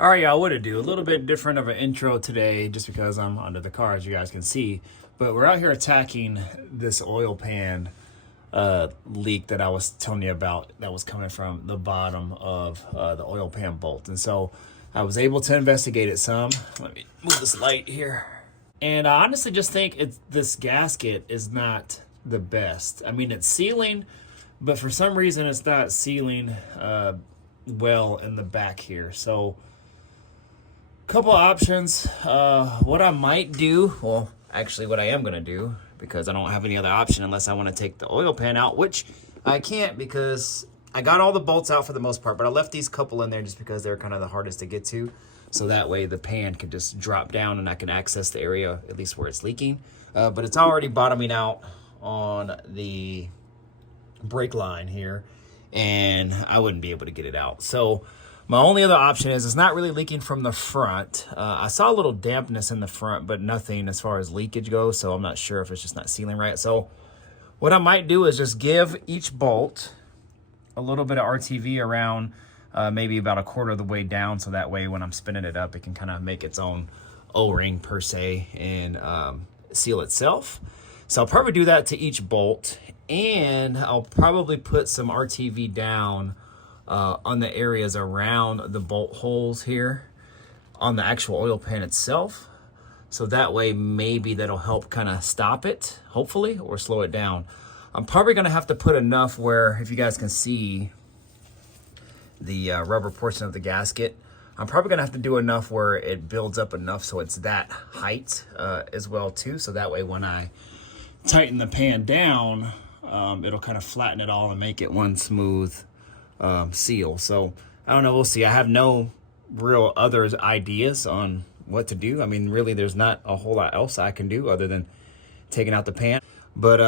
All right, y'all, what to do? A little bit different of an intro today just because I'm under the car, as you guys can see. But we're out here attacking this oil pan leak that I was telling you about that was coming from the bottom of the oil pan bolt. And so I was able to investigate it some. Let me move this light here. And I honestly just think this gasket is not the best. I mean, it's sealing, but for some reason it's not sealing well in the back here. So couple options. What I might do, well, actually what I am going to do, because I don't have any other option unless I want to take the oil pan out, which I can't because I got all the bolts out for the most part, but I left these couple in there just because they're kind of the hardest to get to. So that way the pan can just drop down and I can access the area, at least where it's leaking. But it's already bottoming out on the brake line here, and I wouldn't be able to get it out. So my only other option is it's not really leaking from the front. I saw a little dampness in the front, but nothing as far as leakage goes, so I'm not sure if it's just not sealing right. So what I might do is just give each bolt a little bit of RTV around maybe about a quarter of the way down, so that way when I'm spinning it up, it can kind of make its own O-ring per se and seal itself. So I'll probably do that to each bolt, and I'll probably put some RTV down on the areas around the bolt holes here on the actual oil pan itself. So that way maybe that'll help kind of stop it, hopefully, or slow it down. I'm probably going to have to put enough where, if you guys can see the rubber portion of the gasket, I'm probably going to have to do enough where it builds up enough so it's that height as well too. So that way when I tighten the pan down, it'll kind of flatten it all and make it one smooth seal. So I don't know, we'll see. I have no real other ideas on what to do. I mean, really there's not a whole lot else I can do other than taking out the pan. But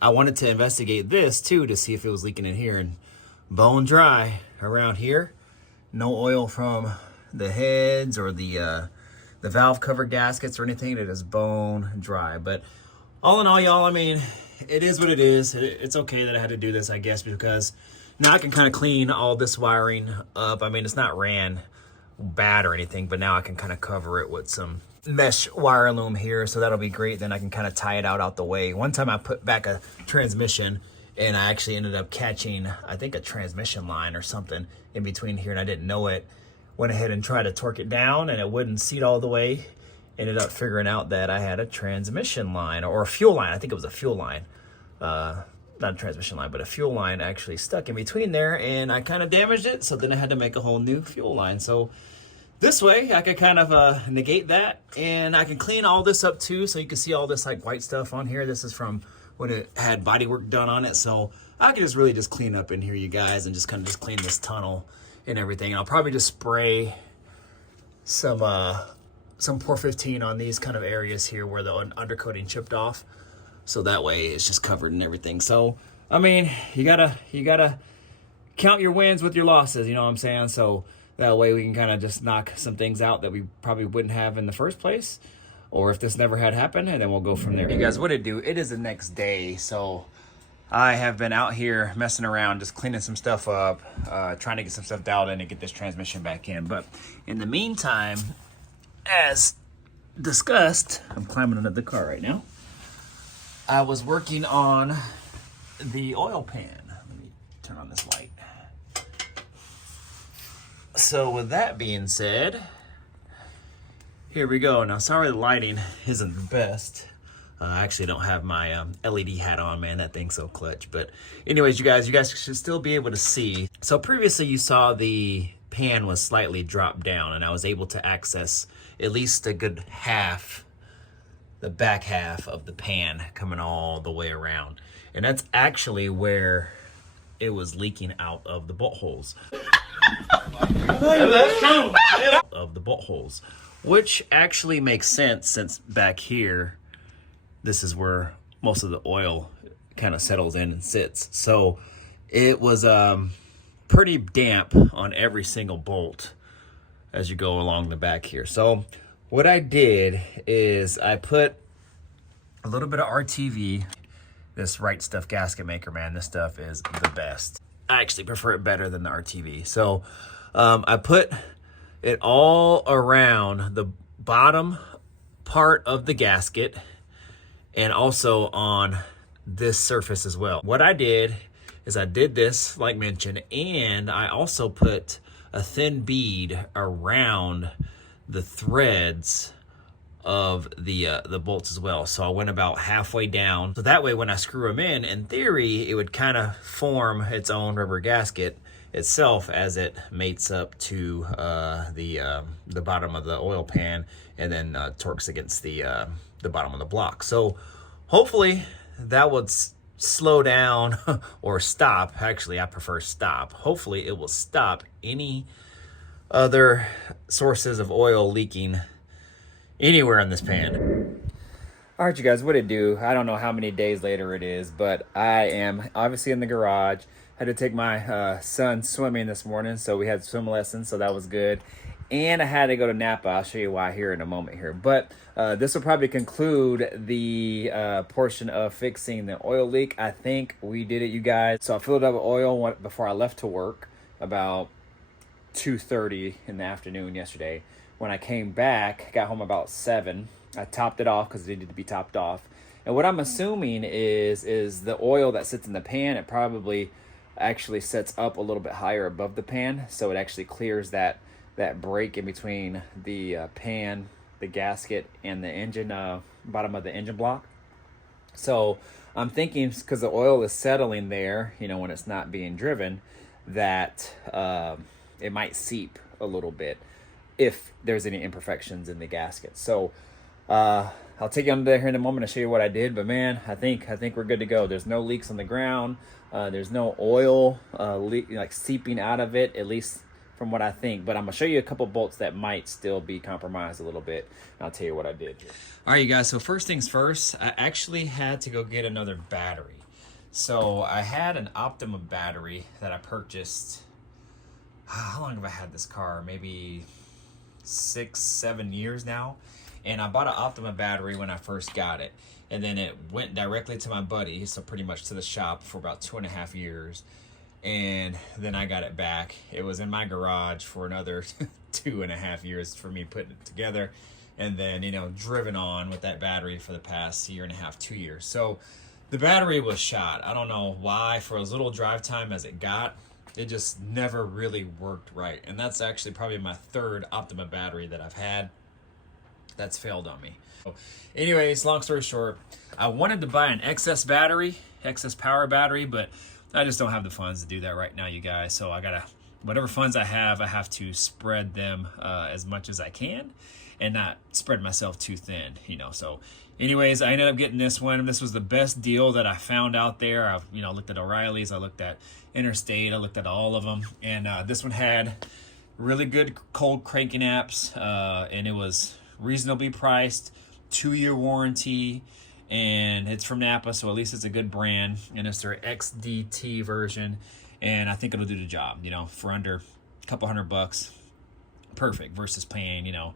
I wanted to investigate this too to see if it was leaking in here, and bone dry around here. No oil from the heads or the valve cover gaskets or anything. It is bone dry. But all in all, y'all, I mean, it is what it is. It's okay that I had to do this, I guess, because now I can kind of clean all this wiring up. I mean, it's not ran bad or anything, but now I can kind of cover it with some mesh wire loom here, so that'll be great. Then I can kind of tie it out the way. One time I put back a transmission, and I actually ended up catching, I think, a transmission line or something in between here, and I didn't know it. Went ahead and tried to torque it down, and it wouldn't seat all the way. Ended up figuring out that I had a transmission line, or a fuel line. I think it was a fuel line. Not a transmission line, but a fuel line actually stuck in between there, and I kind of damaged it, so then I had to make a whole new fuel line. So this way I could kind of negate that, and I can clean all this up too, so you can see all this like white stuff on here. This is from when it had body work done on it, so I can just really just clean up in here, you guys, and just kind of just clean this tunnel and everything. And I'll probably just spray some 415 on these kind of areas here where the undercoating chipped off. So that way it's just covered and everything. So, I mean, you gotta count your wins with your losses, you know what I'm saying? So that way we can kind of just knock some things out that we probably wouldn't have in the first place, or if this never had happened, and then we'll go from there. You guys, what it do? It is the next day, so I have been out here messing around, just cleaning some stuff up, trying to get some stuff dialed in and get this transmission back in. But in the meantime, as discussed, I'm climbing under the car right now. I was working on the oil pan. Let me turn on this light. So with that being said, here we go. Now, sorry the lighting isn't the best. I actually don't have my LED hat on, man. That thing's so clutch. But anyways, you guys should still be able to see. So previously you saw the pan was slightly dropped down, and I was able to access at least a good half, the back half of the pan coming all the way around. And that's actually where it was leaking out of the bolt holes. Of the bolt holes, which actually makes sense since back here, this is where most of the oil kind of settles in and sits. So it was pretty damp on every single bolt as you go along the back here. So what I did is I put a little bit of RTV. This Right Stuff gasket maker, man, this stuff is the best. I actually prefer it better than the RTV. So I put it all around the bottom part of the gasket and also on this surface as well. What I did is I did this, like mentioned, and I also put a thin bead around the threads of the bolts as well. So I went about halfway down. So that way when I screw them in theory, it would kind of form its own rubber gasket itself as it mates up to the bottom of the oil pan and then torques against the bottom of the block. So hopefully that would slow down or stop. Actually, I prefer stop. Hopefully it will stop any other sources of oil leaking anywhere in this pan. All right, you guys, what it do? I don't know how many days later it is, but I am obviously in the garage. Had to take my son swimming this morning, so we had swim lessons, so that was good. And I had to go to Napa. I'll show you why here in a moment here. But this will probably conclude the portion of fixing the oil leak. I think we did it, you guys. So I filled up with oil before I left to work about 2:30 in the afternoon yesterday. When I came back, got home about 7. I topped it off because it needed to be topped off. And what I'm assuming is the oil that sits in the pan, it probably actually sets up a little bit higher above the pan, so it actually clears that break in between the pan, the gasket, and the engine bottom of the engine block. So I'm thinking because the oil is settling there, you know, when it's not being driven, that it might seep a little bit if there's any imperfections in the gasket. So I'll take you under there here in a moment to show you what I did. But man, I think we're good to go. There's no leaks on the ground. There's no oil like seeping out of it, at least from what I think. But I'm gonna show you a couple bolts that might still be compromised a little bit, and I'll tell you what I did here. All right, you guys, so first things first, I actually had to go get another battery. So I had an Optima battery that I purchased. How long have I had this car? Maybe 6-7 years now. And I bought an Optima battery when I first got it. And then it went directly to my buddy, so pretty much to the shop, for about 2.5 years. And then I got it back. It was in my garage for another 2.5 years for me putting it together. And then, you know, driven on with that battery for the past 1.5, 2 years. So the battery was shot. I don't know why. For as little drive time as it got, it just never really worked right. And that's actually probably my third Optima battery that I've had that's failed on me. So anyways, long story short, I wanted to buy an excess power battery, but I just don't have the funds to do that right now, you guys. So I gotta, whatever funds I have to spread them as much as I can and not spread myself too thin, you know. So anyways, I ended up getting this one. This was the best deal that I found out there. I've, you know, looked at O'Reilly's, I looked at Interstate, I looked at all of them, and this one had really good cold cranking apps, and it was reasonably priced, 2-year warranty, and it's from Napa, so at least it's a good brand, and it's their XDT version, and I think it'll do the job, you know, for under a couple $100, perfect, versus paying, you know,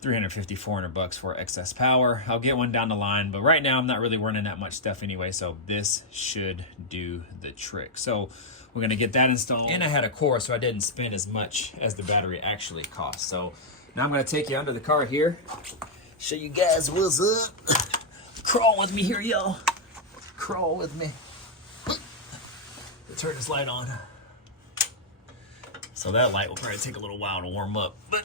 $350-400 for excess power. I'll get one down the line, but right now I'm not really running that much stuff anyway, so this should do the trick. So we're gonna get that installed, and I had a core, so I didn't spend as much as the battery actually cost. So now I'm gonna take you under the car here, show you guys what's up. Crawl with me here, y'all. Crawl with me. Turn this light on. So that light will probably take a little while to warm up, but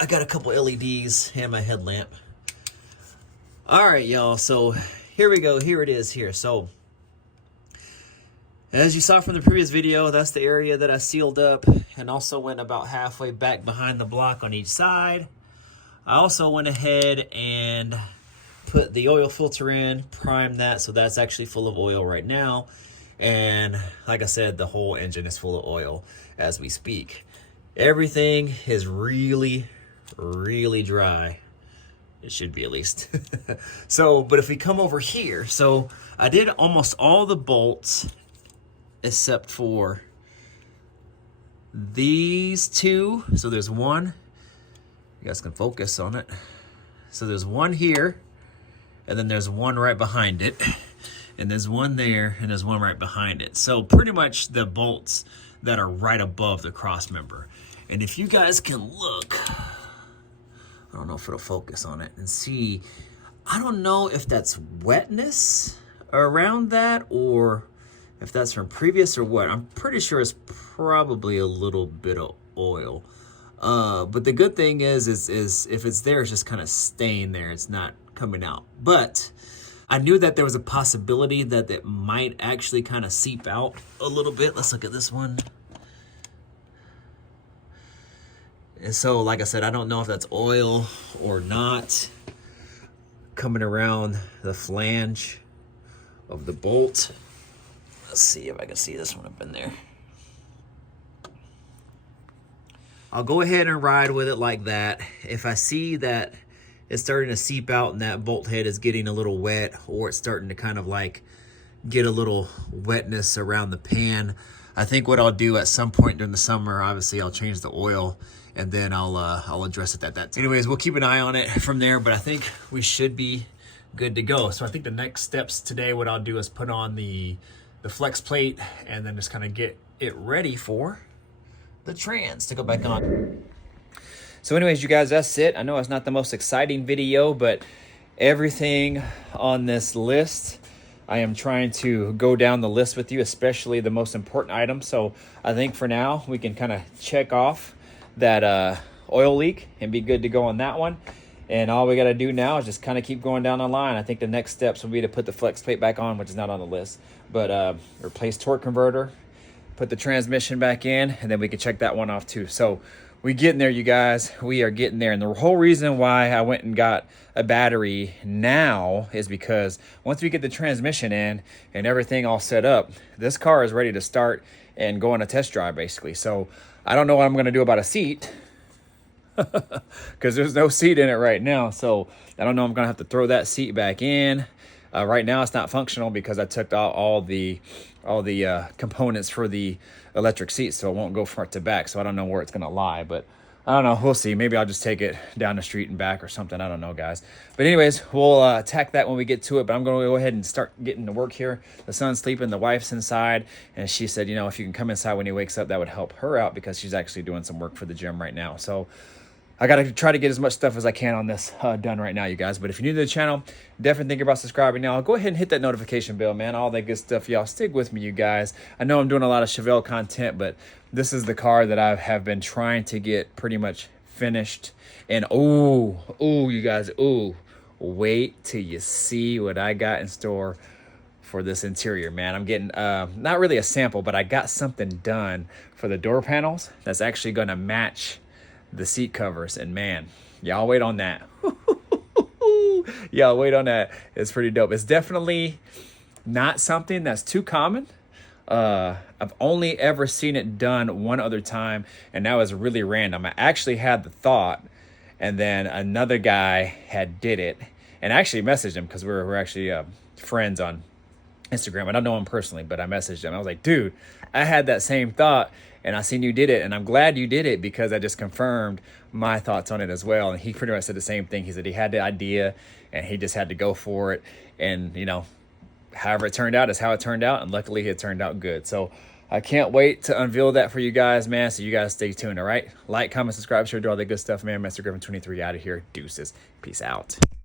I got a couple LEDs and my headlamp. All right, y'all, so here we go. Here it is here. So as you saw from the previous video, that's the area that I sealed up and also went about halfway back behind the block on each side. I also went ahead and put the oil filter in, primed that, so that's actually full of oil right now. And like I said, the whole engine is full of oil as we speak. Everything is really dry. It should be, at least. So, but if we come over here, so I did almost all the bolts except for these two. So there's one, you guys can focus on it. So there's one here, and then there's one right behind it, and there's one there, and there's one right behind it. So pretty much the bolts that are right above the cross member. And if you guys can look, I don't know if it'll focus on it and see, I don't know if that's wetness around that or if that's from previous or what. I'm pretty sure it's probably a little bit of oil. But the good thing is if it's there, it's just kind of staying there. It's not coming out. But I knew that there was a possibility that it might actually kind of seep out a little bit. Let's look at this one. And so, like I said, I don't know if that's oil or not. Coming around the flange of the bolt. Let's see if I can see this one up in there. I'll go ahead and ride with it like that. If I see that it's starting to seep out and that bolt head is getting a little wet, or it's starting to kind of like get a little wetness around the pan, I think what I'll do at some point during the summer, obviously I'll change the oil and then I'll address it at that time. Anyways, we'll keep an eye on it from there, but I think we should be good to go. So I think the next steps today, what I'll do is put on the flex plate and then just kind of get it ready for the trans to go back on. So anyways, you guys, that's it. I know it's not the most exciting video, but everything on this list, I am trying to go down the list with you, especially the most important items. So I think for now, we can kind of check off that oil leak and be good to go on that one. And all we got to do now is just kind of keep going down the line. I think the next steps will be to put the flex plate back on, which is not on the list, but replace torque converter, put the transmission back in, and then we can check that one off too. So we getting there, you guys. We are getting there. And the whole reason why I went and got a battery now is because once we get the transmission in and everything all set up, this car is ready to start and go on a test drive basically. So I don't know what I'm going to do about a seat because there's no seat in it right now. So I don't know. I'm going to have to throw that seat back in. Right now it's not functional because I took out all the components for the electric seat, so it won't go front to back. So I don't know where it's going to lie, but I don't know. We'll see. Maybe I'll just take it down the street and back or something. I don't know, guys. But anyways, we'll attack that when we get to it. But I'm going to go ahead and start getting to work here. The son's sleeping. The wife's inside. And she said, you know, if you can come inside when he wakes up, that would help her out because she's actually doing some work for the gym right now. So I got to try to get as much stuff as I can on this done right now, you guys. But if you're new to the channel, definitely think about subscribing now. Go ahead and hit that notification bell, man. All that good stuff. Y'all stick with me, you guys. I know I'm doing a lot of Chevelle content, but this is the car that I have been trying to get pretty much finished. And ooh, you guys, wait till you see what I got in store for this interior, man. I'm getting not really a sample, but I got something done for the door panels that's actually going to match the seat covers, and man, y'all wait on that. Y'all wait on that. It's pretty dope. It's definitely not something that's too common. I've only ever seen it done one other time, and that was really random. I actually had the thought, and then another guy had did it, and I actually messaged him because we're actually friends on Instagram. I don't know him personally, but I messaged him. I was like, dude, I had that same thought and I seen you did it, and I'm glad you did it because I just confirmed my thoughts on it as well. And he pretty much said the same thing. He said he had the idea and he just had to go for it. And, you know, however it turned out is how it turned out. And luckily it turned out good. So I can't wait to unveil that for you guys, man. So you guys stay tuned, all right? Like, comment, subscribe, sure, do all that good stuff, man. Mr. Griffin 23 out of here. Deuces. Peace out.